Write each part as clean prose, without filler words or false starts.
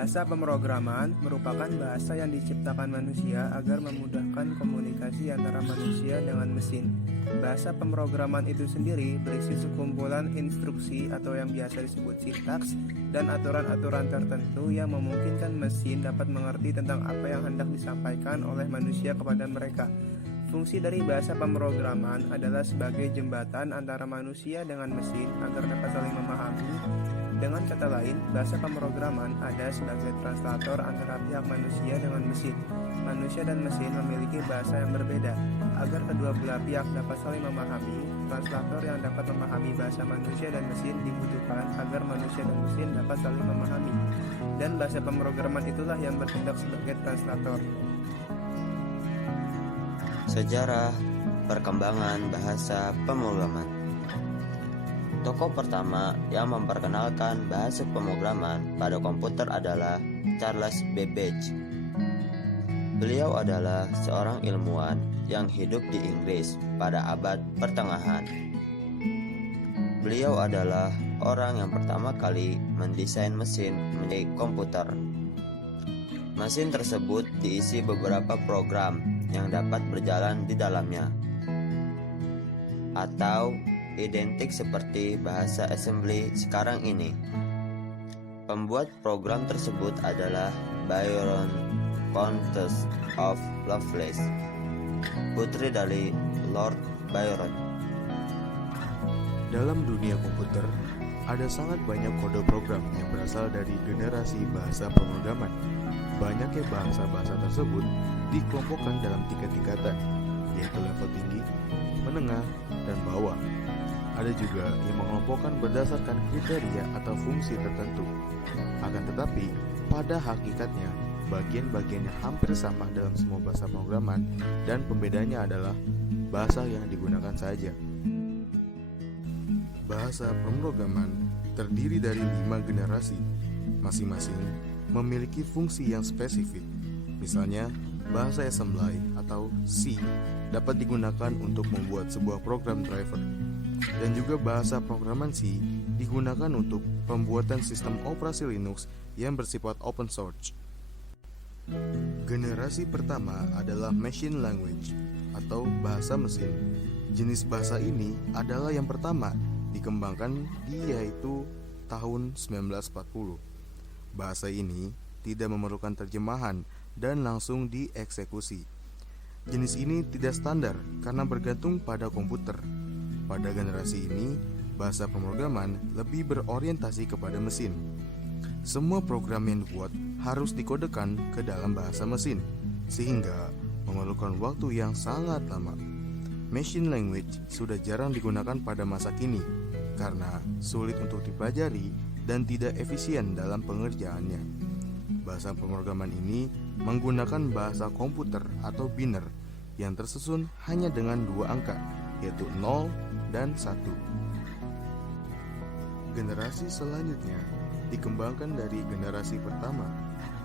Bahasa pemrograman merupakan bahasa yang diciptakan manusia agar memudahkan komunikasi antara manusia dengan mesin. Bahasa pemrograman itu sendiri berisi sekumpulan instruksi atau yang biasa disebut sintaks dan aturan-aturan tertentu yang memungkinkan mesin dapat mengerti tentang apa yang hendak disampaikan oleh manusia kepada mereka. Fungsi dari bahasa pemrograman adalah sebagai jembatan antara manusia dengan mesin agar dapat saling memahami. Dengan kata lain, bahasa pemrograman ada sebagai translator antara pihak manusia dengan mesin. Manusia dan mesin memiliki bahasa yang berbeda. Agar kedua belah pihak dapat saling memahami, translator yang dapat memahami bahasa manusia dan mesin dibutuhkan agar manusia dan mesin dapat saling memahami. Dan bahasa pemrograman itulah yang bertindak sebagai translator. Sejarah perkembangan bahasa pemrograman. Tokoh pertama yang memperkenalkan bahasa pemrograman pada komputer adalah Charles Babbage. Beliau adalah seorang ilmuwan yang hidup di Inggris pada abad pertengahan. Beliau adalah orang yang pertama kali mendesain mesin menjadi komputer. Mesin tersebut diisi beberapa program yang dapat berjalan di dalamnya, atau identik seperti bahasa assembly sekarang ini. Pembuat program tersebut adalah Baron Countess of Lovelace, putri dari Lord Byron. Dalam dunia komputer, ada sangat banyak kode program yang berasal dari generasi bahasa pemrograman. Banyaknya bahasa-bahasa tersebut dikelompokkan dalam 3 tingkatan, yaitu level tinggi, menengah, dan bawah. Ada juga yang mengelompokkan berdasarkan kriteria atau fungsi tertentu. Akan tetapi, pada hakikatnya, bagian-bagiannya hampir sama dalam semua bahasa pemrograman, dan pembedanya adalah bahasa yang digunakan saja. Bahasa pemrograman terdiri dari 5 generasi, masing-masing memiliki fungsi yang spesifik. Misalnya, bahasa assembly atau C dapat digunakan untuk membuat sebuah program driver, dan juga bahasa pemrograman C digunakan untuk pembuatan sistem operasi Linux yang bersifat open source. Generasi pertama adalah machine language atau bahasa mesin. Jenis bahasa ini adalah yang pertama dikembangkan yaitu tahun 1940. Bahasa ini tidak memerlukan terjemahan dan langsung dieksekusi. Jenis ini tidak standar karena bergantung pada komputer. Pada generasi ini, bahasa pemrograman lebih berorientasi kepada mesin. Semua program yang dibuat harus dikodekan ke dalam bahasa mesin, sehingga memerlukan waktu yang sangat lama. Machine language sudah jarang digunakan pada masa kini karena sulit untuk dipelajari dan tidak efisien dalam pengerjaannya. Bahasa pemrograman ini menggunakan bahasa komputer atau biner yang tersusun hanya dengan 2 angka, yaitu 0 dan 1. Generasi selanjutnya dikembangkan dari generasi pertama.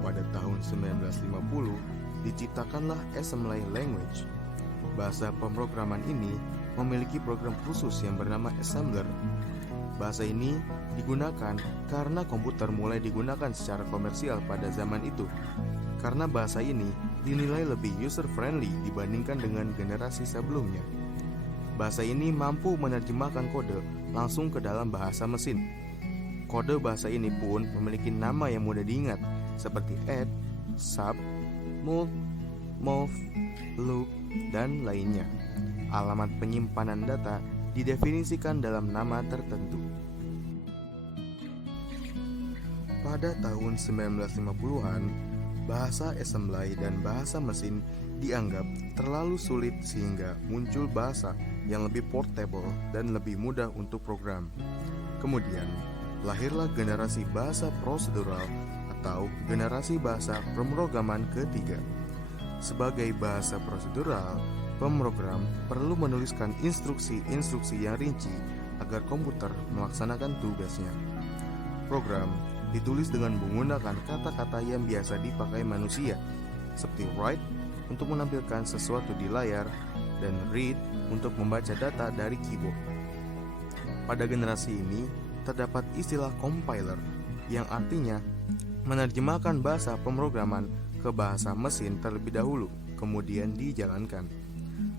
Pada tahun 1950 diciptakanlah assembly language. Bahasa pemrograman ini memiliki program khusus yang bernama assembler. Bahasa ini digunakan karena komputer mulai digunakan secara komersial pada zaman itu. Karena bahasa ini dinilai lebih user-friendly dibandingkan dengan generasi sebelumnya. Bahasa ini mampu menerjemahkan kode langsung ke dalam bahasa mesin. Kode bahasa ini pun memiliki nama yang mudah diingat, seperti add, sub, move, loop, dan lainnya. Alamat penyimpanan data didefinisikan dalam nama tertentu. Pada tahun 1950-an, bahasa assembly dan bahasa mesin dianggap terlalu sulit sehingga muncul bahasa yang lebih portable dan lebih mudah untuk program. Kemudian, lahirlah generasi bahasa prosedural atau generasi bahasa pemrograman ketiga. Sebagai bahasa prosedural, pemrogram perlu menuliskan instruksi-instruksi yang rinci agar komputer melaksanakan tugasnya. Program ditulis dengan menggunakan kata-kata yang biasa dipakai manusia, seperti write untuk menampilkan sesuatu di layar dan read untuk membaca data dari keyboard. Pada generasi ini terdapat istilah compiler yang artinya Menerjemahkan bahasa pemrograman ke bahasa mesin terlebih dahulu, kemudian dijalankan.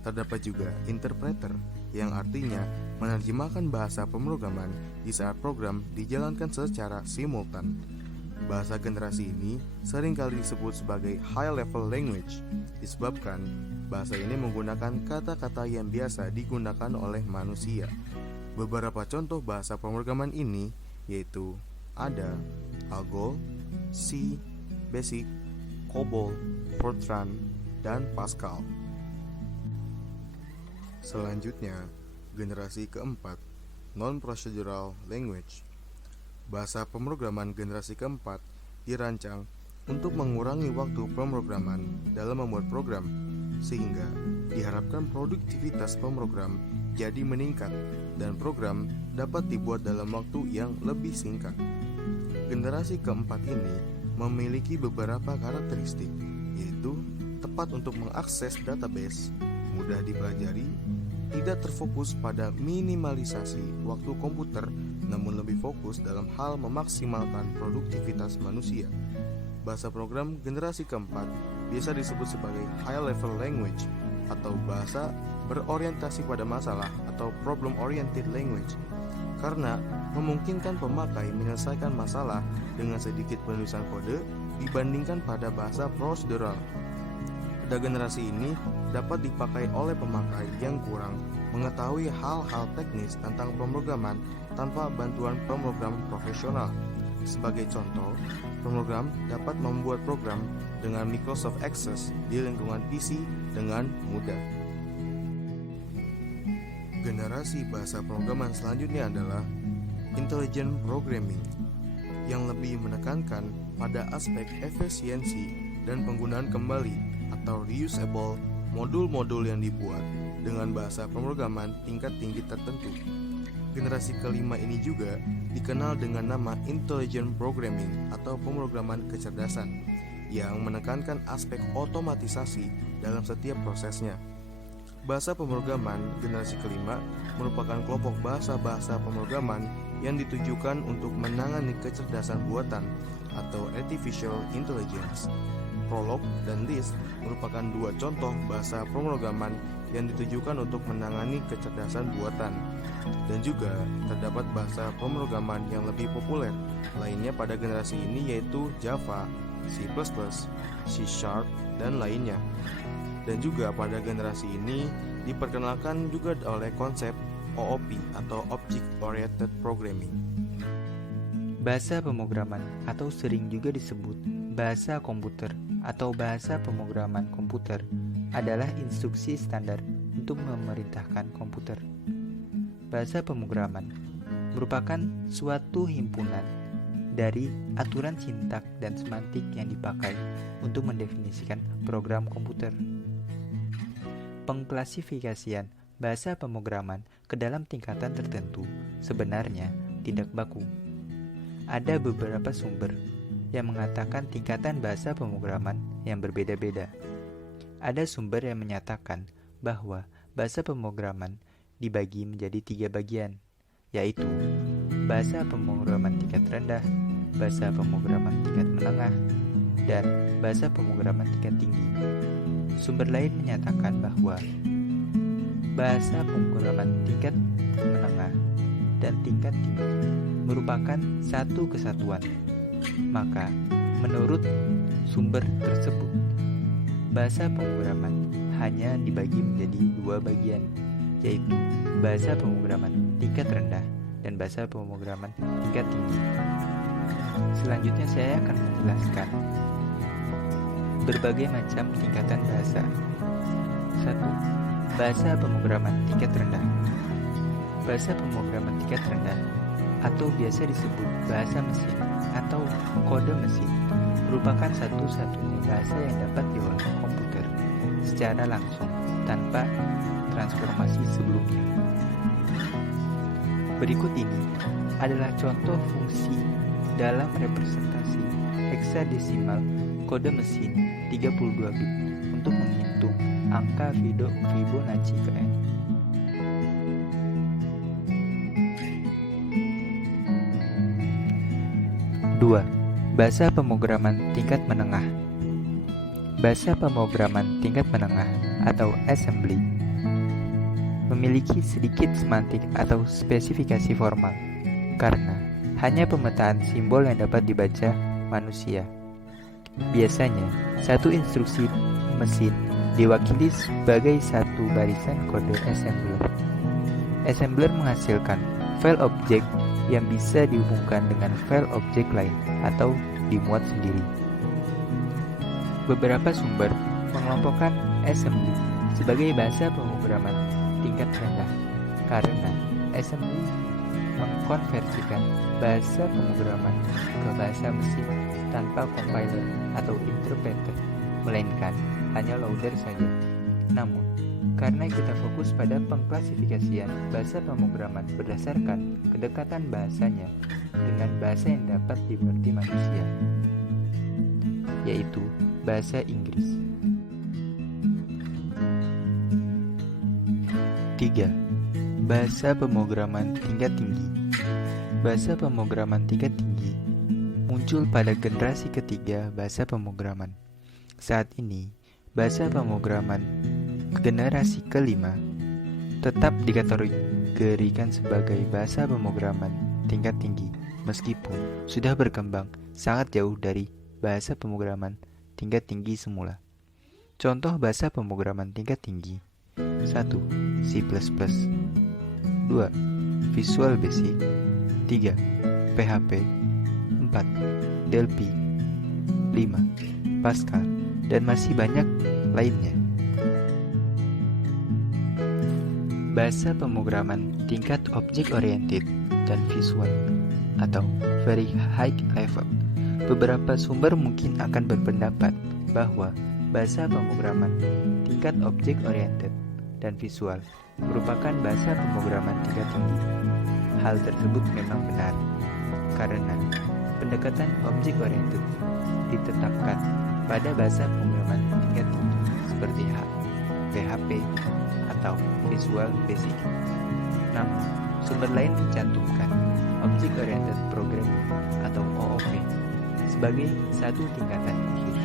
Terdapat juga interpreter, yang artinya menerjemahkan bahasa pemrograman di saat program dijalankan secara simultan. Bahasa generasi ini seringkali disebut sebagai high-level language, disebabkan bahasa ini menggunakan kata-kata yang biasa digunakan oleh manusia. Beberapa contoh bahasa pemrograman ini yaitu ada Algol, C, Basic, COBOL, Fortran, dan Pascal. Selanjutnya, generasi keempat, non-procedural language. Bahasa pemrograman generasi keempat dirancang untuk mengurangi waktu pemrograman dalam membuat program, sehingga diharapkan produktivitas pemrogram jadi meningkat dan program dapat dibuat dalam waktu yang lebih singkat. Generasi keempat ini memiliki beberapa karakteristik, yaitu tepat untuk mengakses database, mudah dipelajari, tidak terfokus pada minimalisasi waktu komputer, namun lebih fokus dalam hal memaksimalkan produktivitas manusia. Bahasa program generasi keempat biasa disebut sebagai high-level language atau bahasa berorientasi pada masalah atau problem-oriented language, karena memungkinkan pemakai menyelesaikan masalah dengan sedikit penulisan kode dibandingkan pada bahasa prosedural. Pada generasi ini dapat dipakai oleh pemakai yang kurang mengetahui hal-hal teknis tentang pemrograman tanpa bantuan pemrogram profesional. Sebagai contoh, pemrogram dapat membuat program dengan Microsoft Access di lingkungan PC dengan mudah. Generasi bahasa pemrograman selanjutnya adalah Intelligent Programming, yang lebih menekankan pada aspek efisiensi dan penggunaan kembali atau reusable modul-modul yang dibuat dengan bahasa pemrograman tingkat tinggi tertentu. Generasi kelima ini juga dikenal dengan nama Intelligent Programming atau pemrograman kecerdasan, yang menekankan aspek otomatisasi dalam setiap prosesnya. Bahasa pemrograman generasi kelima merupakan kelompok bahasa-bahasa pemrograman yang ditujukan untuk menangani kecerdasan buatan atau artificial intelligence. Prolog dan Lisp merupakan dua contoh bahasa pemrograman yang ditujukan untuk menangani kecerdasan buatan. Dan juga terdapat bahasa pemrograman yang lebih populer lainnya pada generasi ini, yaitu Java, C++, C#, dan lainnya. Dan juga pada generasi ini diperkenalkan juga oleh konsep OOP atau Object Oriented Programming. Bahasa pemrograman atau sering juga disebut bahasa komputer atau bahasa pemrograman komputer adalah instruksi standar untuk memerintahkan komputer. Bahasa pemrograman merupakan suatu himpunan dari aturan sintak dan semantik yang dipakai untuk mendefinisikan program komputer. Pengklasifikasian bahasa pemrograman ke dalam tingkatan tertentu sebenarnya tidak baku. Ada beberapa sumber yang mengatakan tingkatan bahasa pemrograman yang berbeda-beda. Ada sumber yang menyatakan bahwa bahasa pemrograman dibagi menjadi 3 bagian, yaitu bahasa pemrograman tingkat rendah, bahasa pemrograman tingkat menengah, dan bahasa pemrograman tingkat tinggi. Sumber lain menyatakan bahwa bahasa pemrograman tingkat menengah dan tingkat tinggi merupakan satu kesatuan. Maka, menurut sumber tersebut, bahasa pemrograman hanya dibagi menjadi 2 bagian, yaitu bahasa pemrograman tingkat rendah dan bahasa pemrograman tingkat tinggi. Selanjutnya saya akan menjelaskan berbagai macam tingkatan bahasa. 1. Bahasa pemrograman tingkat rendah. Bahasa pemrograman tingkat rendah atau biasa disebut bahasa mesin atau kode mesin merupakan satu-satunya bahasa yang dapat diolah komputer secara langsung tanpa transformasi sebelumnya. Berikut ini adalah contoh fungsi dalam representasi heksadesimal kode mesin 32 bit untuk menghitung angka Fibonacci ke N. Dua, Bahasa pemrograman tingkat menengah. Bahasa pemrograman tingkat menengah atau assembly memiliki sedikit semantik atau spesifikasi formal karena hanya pemetaan simbol yang dapat dibaca manusia. Biasanya, satu instruksi mesin diwakili sebagai satu barisan kode assembler. Assembler menghasilkan file objek yang bisa dihubungkan dengan file objek lain atau dimuat sendiri. Beberapa sumber mengelompokkan assembly sebagai bahasa pemrograman tingkat rendah karena assembly mengkonversikan bahasa pemrograman ke bahasa mesin tanpa compiler atau interpreter, melainkan hanya loader saja. Namun, karena kita fokus pada pengklasifikasian bahasa pemrograman berdasarkan kedekatan bahasanya dengan bahasa yang dapat dimengerti manusia, yaitu bahasa Inggris. 3. Bahasa pemrograman tingkat tinggi. Bahasa pemrograman tingkat tinggi muncul pada generasi ketiga bahasa pemrograman. Saat ini, bahasa pemrograman generasi kelima tetap dikategorikan sebagai bahasa pemrograman tingkat tinggi, meskipun sudah berkembang sangat jauh dari bahasa pemrograman tingkat tinggi semula. Contoh bahasa pemrograman tingkat tinggi: 1. C++, 2. Visual Basic, 3. PHP, 4. Delphi, 5. Pascal, dan masih banyak lainnya. Bahasa pemrograman tingkat object-oriented dan visual atau very high level. Beberapa sumber mungkin akan berpendapat bahwa bahasa pemrograman tingkat object-oriented dan visual merupakan bahasa pemrograman tingkat tinggi. Hal tersebut memang benar, karena pendekatan object-oriented ditetapkan pada bahasa pemrograman tingkat tinggi seperti PHP atau Visual Basic. Namun, sumber lain mencantumkan Object-Oriented Programming atau OOP sebagai satu tingkatan khusus.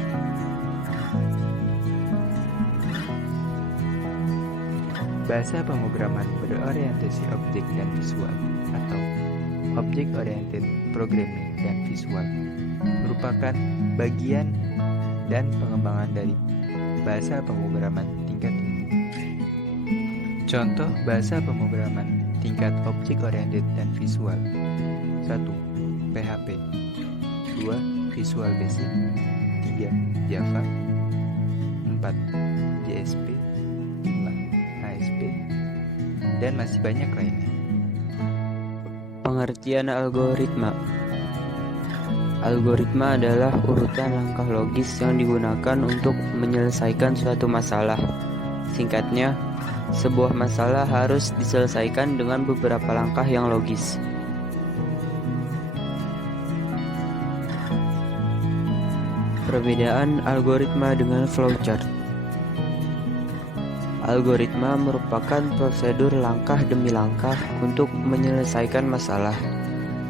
Bahasa pemrograman berorientasi objek dan visual atau Object-Oriented Programming dan Visual merupakan bagian dan pengembangan dari bahasa pemrograman tingkat tinggi. Contoh bahasa pemrograman tingkat Object-Oriented dan Visual: 1. PHP, 2. Visual Basic, 3. Java, 4. JSP, 5. ASP, dan masih banyak lainnya. Pengertian algoritma. Algoritma adalah urutan langkah logis yang digunakan untuk menyelesaikan suatu masalah. Singkatnya, sebuah masalah harus diselesaikan dengan beberapa langkah yang logis. Perbedaan algoritma dengan flowchart. Algoritma merupakan prosedur langkah demi langkah untuk menyelesaikan masalah.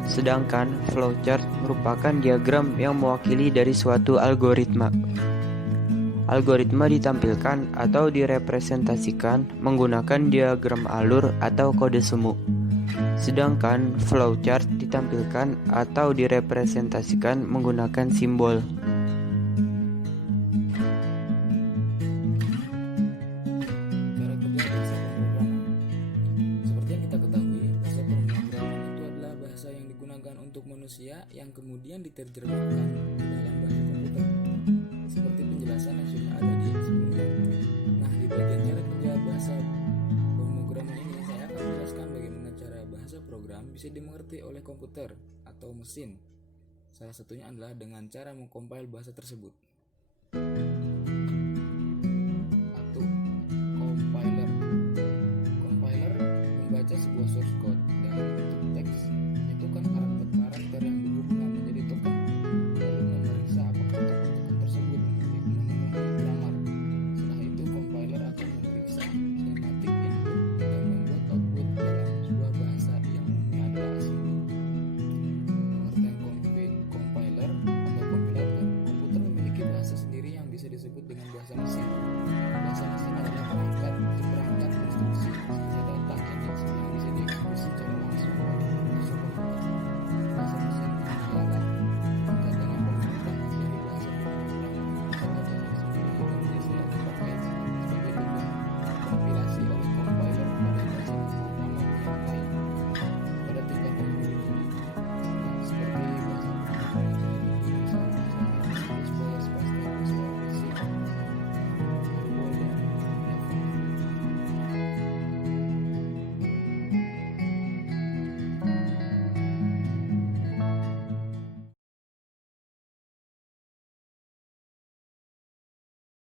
Sedangkan flowchart merupakan diagram yang mewakili dari suatu algoritma. Algoritma ditampilkan atau direpresentasikan menggunakan diagram alur atau kode semu. Sedangkan flowchart ditampilkan atau direpresentasikan menggunakan simbol. Yang kemudian diterjemahkan ke dalam bahasa komputer seperti penjelasan yang sudah ada di sebelumnya. Nah, di bagian cara kerja bahasa pemrograman ini saya akan menjelaskan bagaimana cara bahasa program bisa dimengerti oleh komputer atau mesin. Salah satunya adalah dengan cara mengcompile bahasa tersebut. 1. Compiler. Compiler membaca sebuah source code